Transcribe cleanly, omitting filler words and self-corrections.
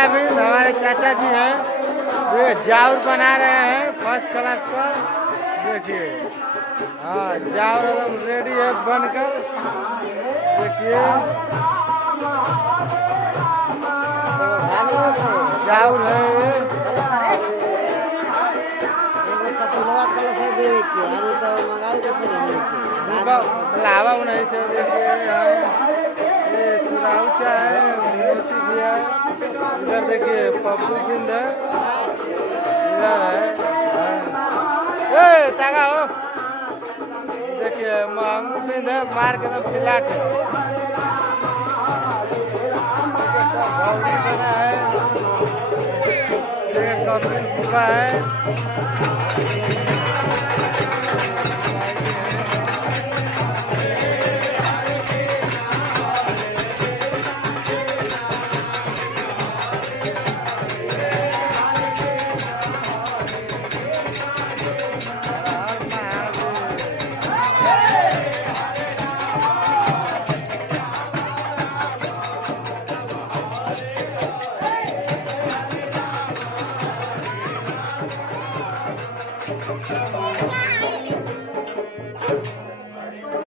अभी हमारे चाचा जी हैं, ये जाउर बना रहे हैं फर्स्ट क्लास का। देखिए हाँ, जाउर एकदम रेडी है बनकर। देखिए जाउर है लावा नहीं से। देखिए ये सुराउचा है, मोती भी है। इधर देखिए पप्पू बिंद है, इधर है तागा हो। देखिए महंगू बिंद है, मार के एकदम फिलाट है। बना है, कपिल फूका है।